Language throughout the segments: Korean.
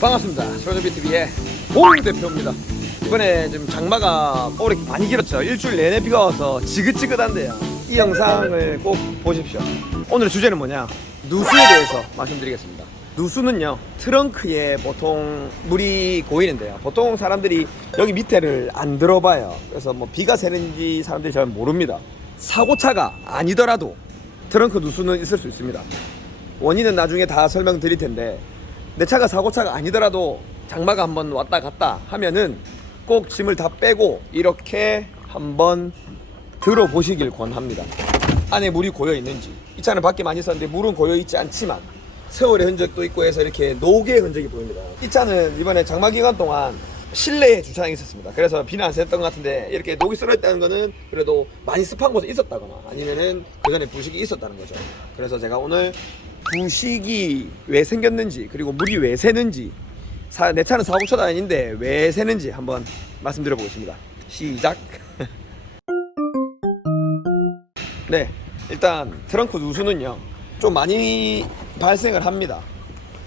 반갑습니다. 쇼저비TV의 공 대표입니다. 이번에 지금 장마가 올해 많이 길었죠. 일주일 내내 비가 와서 지긋지긋한데요. 이 영상을 꼭 보십시오. 오늘의 주제는 뭐냐, 누수에 대해서 말씀드리겠습니다. 누수는요, 트렁크에 보통 물이 고이는데요, 보통 사람들이 여기 밑에를 안 들어봐요. 그래서 뭐 비가 새는지 사람들이 잘 모릅니다. 사고차가 아니더라도 트렁크 누수는 있을 수 있습니다. 원인은 나중에 다 설명드릴 텐데, 내 차가 사고차가 아니더라도 장마가 한번 왔다 갔다 하면은 꼭 짐을 다 빼고 이렇게 한번 들어보시길 권합니다. 안에 물이 고여 있는지. 이 차는 밖에 많이 썼는데 물은 고여 있지 않지만 세월의 흔적도 있고 해서 이렇게 녹의 흔적이 보입니다. 이 차는 이번에 장마 기간 동안 실내에 주차장이 있었습니다. 그래서 비는 안 샜던 것 같은데, 이렇게 녹이 쓸어있다는 거는 그래도 많이 습한 곳에 있었다거나 아니면은 그 전에 부식이 있었다는 거죠. 그래서 제가 오늘 부식이 왜 생겼는지, 그리고 물이 왜 새는지, 내 차는 사고차도 아닌데 왜 새는지 한번 말씀드려 보겠습니다. 시작. 네, 일단 트렁크 누수는요 좀 많이 발생을 합니다.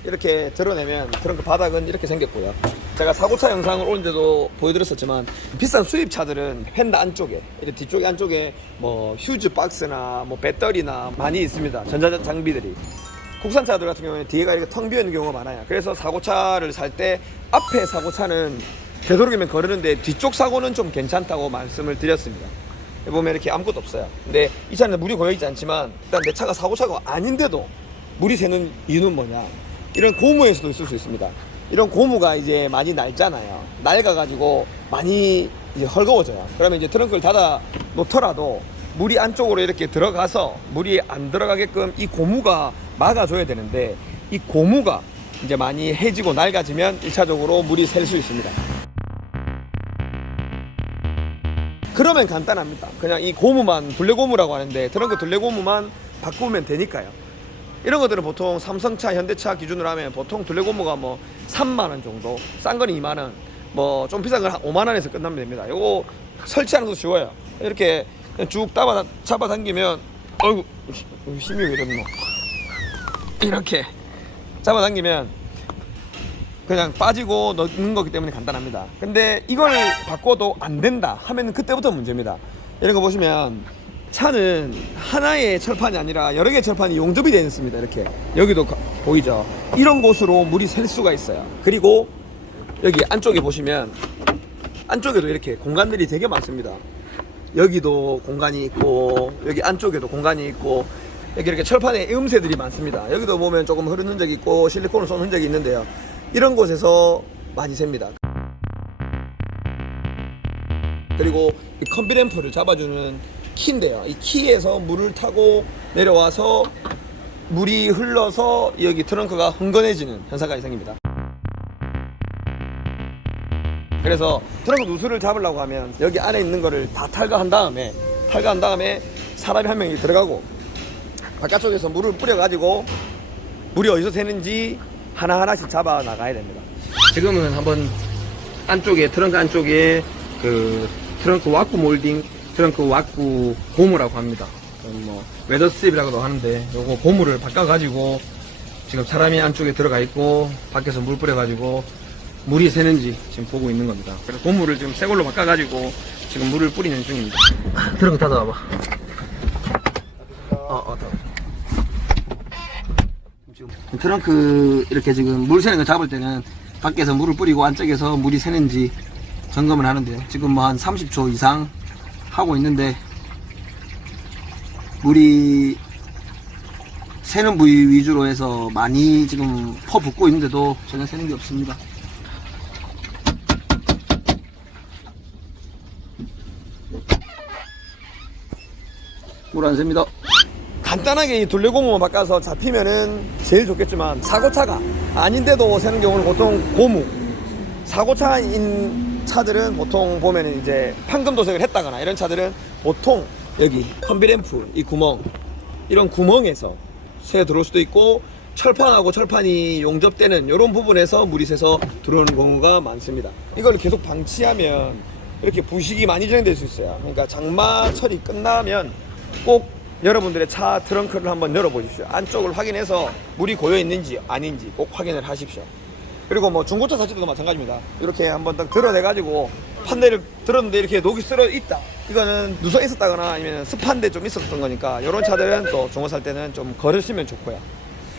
이렇게 드러내면 트렁크 바닥은 이렇게 생겼고요. 제가 사고차 영상을 올린데도 보여드렸었지만, 비싼 수입차들은 휀다 안쪽에, 이렇게 뒤쪽 안쪽에 뭐 휴즈 박스나 뭐 배터리나 많이 있습니다. 전자 장비들이. 국산차들 같은 경우에 뒤에가 이렇게 텅 비어 있는 경우가 많아요. 그래서 사고차를 살 때 앞에 사고차는 되도록이면 거르는데 뒤쪽 사고는 좀 괜찮다고 말씀을 드렸습니다. 보면 이렇게 아무것도 없어요. 근데 이 차는 물이 고여있지 않지만, 일단 내 차가 사고차가 아닌데도 물이 새는 이유는 뭐냐, 이런 고무에서도 있을 수 있습니다. 이런 고무가 이제 많이 낡잖아요. 낡아가지고 많이 이제 헐거워져요. 그러면 이제 트렁크를 닫아 놓더라도 물이 안쪽으로 이렇게 들어가서 물이 안 들어가게끔 이 고무가 막아줘야 되는데, 이 고무가 이제 많이 해지고 낡아지면 1차적으로 물이 셀 수 있습니다. 그러면 간단합니다. 그냥 이 고무만, 둘레고무라고 하는데, 트렁크 둘레고무만 바꾸면 되니까요. 이런 것들은 보통 삼성차, 현대차 기준으로 하면 보통 둘레고무가 뭐 3만원 정도, 싼 거는 2만원, 뭐 좀 비싼 건 한 5만원에서 끝나면 됩니다. 이거 설치하는 것도 쉬워요. 이렇게 쭉 잡아당기면, 어이구, 힘이 왜 이랬노. 이렇게 잡아당기면 그냥 빠지고 넣는 거기 때문에 간단합니다. 근데 이걸 바꿔도 안 된다 하면 그때부터 문제입니다. 이런 거 보시면 차는 하나의 철판이 아니라 여러 개의 철판이 용접이 되어 있습니다. 이렇게 여기도 보이죠? 이런 곳으로 물이 셀 수가 있어요. 그리고 여기 안쪽에 보시면 안쪽에도 이렇게 공간들이 되게 많습니다. 여기도 공간이 있고, 여기 안쪽에도 공간이 있고, 여기 이렇게 철판에 음새들이 많습니다. 여기도 보면 조금 흐른 흔적이 있고 실리콘을 쏜 흔적이 있는데요, 이런 곳에서 많이 셉니다. 그리고 이 컨비램프를 잡아주는 키인데요, 이 키에서 물을 타고 내려와서 물이 흘러서 여기 트렁크가 흥건해지는 현상까지 생깁니다. 그래서 트렁크 누수를 잡으려고 하면 여기 안에 있는 거를 다 탈거한 다음에 사람이 한 명이 들어가고 바깥쪽에서 물을 뿌려가지고 물이 어디서 새는지 하나하나씩 잡아 나가야 됩니다. 지금은 한번 안쪽에, 트렁크 안쪽에 그 트렁크 왁구 몰딩, 트렁크 왁구 고무라고 합니다. 뭐 웨더스트립이라고도 하는데, 요거 고무를 바꿔가지고 지금 사람이 안쪽에 들어가 있고 밖에서 물 뿌려가지고 물이 새는지 지금 보고 있는 겁니다. 그래서 고무를 지금 새 걸로 바꿔가지고 지금 물을 뿌리는 중입니다. 트렁크 닫아봐. 트렁크 이렇게 지금 물 새는 거 잡을 때는 밖에서 물을 뿌리고 안쪽에서 물이 새는지 점검을 하는데요, 지금 뭐 한 30초 이상 하고 있는데 물이 새는 부위 위주로 해서 많이 지금 퍼붓고 있는데도 전혀 새는 게 없습니다. 물 안 셉니다. 간단하게 이 둘레고무만 바꿔서 잡히면은 제일 좋겠지만, 사고차가 아닌데도 새는 경우는 보통 고무, 사고차인 차들은 보통 보면은 이제 판금 도색을 했다거나 이런 차들은 보통 여기 컨비램프 이 구멍, 이런 구멍에서 새가 들어올 수도 있고, 철판하고 철판이 용접되는 이런 부분에서 물이 새서 들어오는 경우가 많습니다. 이걸 계속 방치하면 이렇게 부식이 많이 진행될 수 있어요. 그러니까 장마철이 끝나면 꼭 여러분들의 차 트렁크를 한번 열어보십시오. 안쪽을 확인해서 물이 고여 있는지 아닌지 꼭 확인을 하십시오. 그리고 뭐 중고차 살 때도 마찬가지입니다. 이렇게 한번 딱 드러내가지고 판넬을 들었는데 이렇게 녹이 쓸어 있다. 이거는 누서 있었다거나 아니면 습한데 좀 있었던 거니까 이런 차들은 또 중고 살 때는 좀 걸으시면 좋고요.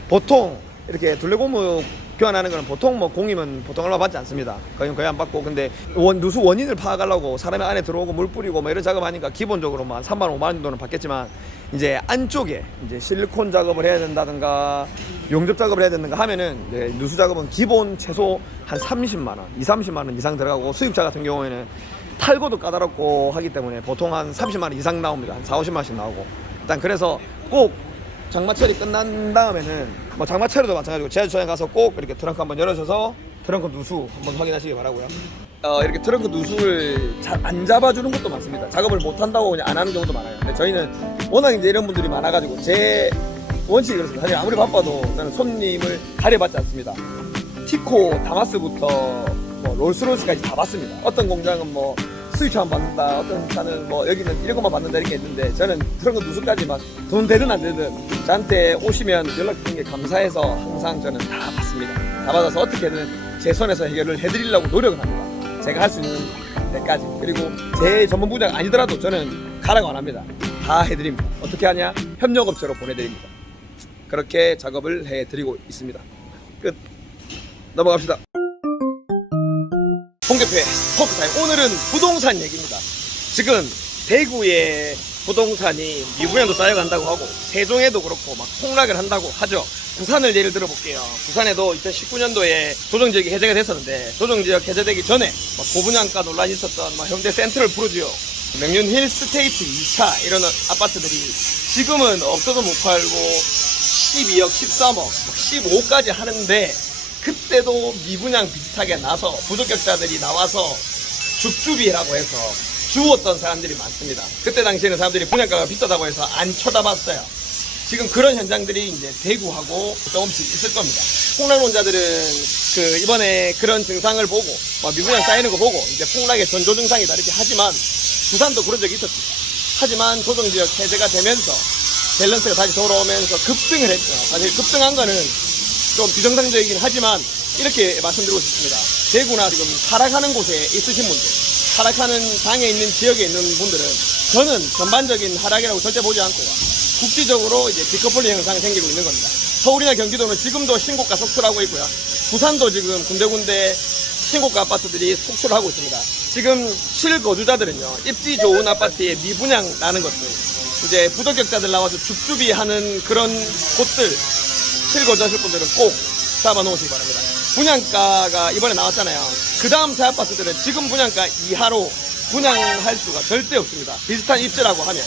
보통 이렇게 둘레고무 교환하는 거는 보통 뭐 공이면 보통 얼마 받지 않습니다. 거의 안 받고, 근데 누수 원인을 파악하려고 사람이 안에 들어오고 물 뿌리고 뭐 이런 작업하니까 기본적으로 한 3만 원, 5만 원 정도는 받겠지만, 이제 안쪽에 이제 실리콘 작업을 해야 된다든가 용접 작업을 해야 된다든가 하면은 이제 누수 작업은 기본 최소 한 30만 원, 30만 원 이상 들어가고, 수입차 같은 경우에는 탈거도 까다롭고 하기 때문에 보통 한 30만 원 이상 나옵니다. 한 4, 50만 원씩 나오고. 일단 그래서 꼭 장마 처리 끝난 다음에는 뭐 장마 처리도 마찬가지고 제주시장에 가서 꼭 이렇게 트렁크 한번 열어줘서 트렁크 누수 한번 확인하시기 바라고요. 이렇게 트렁크 누수를 잘 안 잡아주는 것도 많습니다. 작업을 못 한다고 그냥 안 하는 경우도 많아요. 근데 저희는 워낙 이제 이런 분들이 많아가지고 제 원칙이 그렇습니다. 사실 아무리 바빠도 저는 손님을 가려받지 않습니다. 티코, 다마스부터 뭐 롤스로이스까지 다 받습니다. 어떤 공장은 뭐 수입차만 받는다, 어떤 차는 뭐 여기는 이런 것만 받는다 이렇게 있는데, 저는 그런 거 누수까지 막 돈 되든 안 되든 저한테 오시면 연락 주는 게 감사해서 항상 저는 다 받습니다. 다 받아서 어떻게든 제 손에서 해결을 해드리려고 노력을 합니다. 제가 할 수 있는 데까지. 그리고 제 전문 분야가 아니더라도 저는 가라고 안 합니다. 다 해드립니다. 어떻게 하냐? 협력업체로 보내드립니다. 그렇게 작업을 해드리고 있습니다. 끝. 넘어갑시다. 홍 대표의 토크타임. 오늘은 부동산 얘기입니다. 지금 대구에 부동산이 미분양도 쌓여간다고 하고, 세종에도 그렇고 막 폭락을 한다고 하죠. 부산을 예를 들어 볼게요. 부산에도 2019년도에 조정지역이 해제가 됐었는데, 조정지역 해제되기 전에 고분양가 논란이 있었던 현대 센트럴 푸르지오, 명륜 힐스테이트 2차 이런 아파트들이 지금은 없어도 못 팔고 12억, 13억, 15억까지 하는데, 그때도 미분양 비슷하게 나서 부적격자들이 나와서 줍줍이라고 해서 주웠던 사람들이 많습니다. 그때 당시에는 사람들이 분양가가 비싸다고 해서 안 쳐다봤어요. 지금 그런 현장들이 이제 대구하고 조금씩 있을 겁니다. 폭락론자들은 이번에 그런 증상을 보고 미분양 쌓이는 거 보고 이제 폭락의 전조 증상이다 이렇게 하지만, 부산도 그런 적이 있었죠. 하지만 조정지역 해제가 되면서 밸런스가 다시 돌아오면서 급등을 했죠. 사실 급등한 거는 좀 비정상적이긴 하지만 이렇게 말씀드리고 싶습니다. 대구나 지금 하락하는 곳에 있으신 분들, 하락하는 당에 있는 지역에 있는 분들은 저는 전반적인 하락이라고 절대 보지 않고요. 국지적으로 이제 디커플링 현상이 생기고 있는 겁니다. 서울이나 경기도는 지금도 신고가 속출하고 있고요. 부산도 지금 군데군데 신고가 아파트들이 속출을 하고 있습니다. 지금 실거주자들은요, 입지 좋은 아파트에 미분양 나는 것들, 이제 부적격자들 나와서 줍줍이 하는 그런 곳들, 실거주하실 분들은 꼭 잡아놓으시기 바랍니다. 분양가가 이번에 나왔잖아요. 그 다음 새 아파트들은 지금 분양가 이하로 분양할 수가 절대 없습니다. 비슷한 입지라고 하면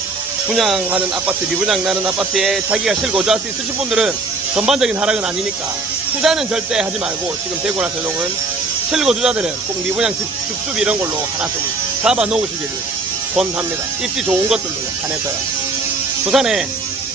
분양하는 아파트, 미분양 나는 아파트에 자기가 실거주할 수 있으신 분들은 전반적인 하락은 아니니까 투자는 절대 하지 말고, 지금 대구나 세종은 실거주자들은 꼭 미분양 줍줍 이런 걸로 하나 좀 잡아놓으시기를 권합니다. 입지 좋은 것들로 한해서요. 부산에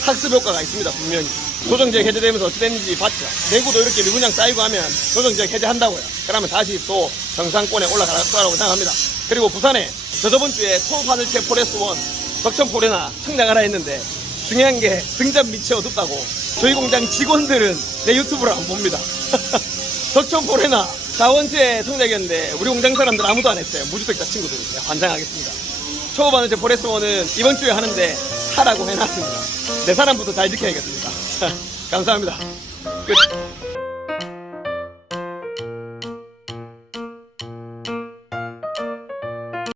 학습 효과가 있습니다. 분명히 조정지역 해제되면서 어찌 됐는지 봤죠. 대구도 이렇게 미분양 쌓이고 하면 조정지역 해제한다고요. 그러면 다시 또 정상권에 올라갈 거라고 생각합니다. 그리고 부산에 저번 주에 소하늘채 포레스트1 덕천포레나 청량하라 했는데, 중요한 게 등잔 밑이 어둡다고 저희 공장 직원들은 내 유튜브를 안 봅니다. 덕천포레나 자원채 청량이었는데 우리 공장 사람들 아무도 안 했어요. 무주택자 친구들. 환장하겠습니다. 초하늘채 포레스트1은 이번 주에 하는데 하라고 해놨습니다. 내 사람부터 잘 지켜야겠습니다. 감사합니다. 끝.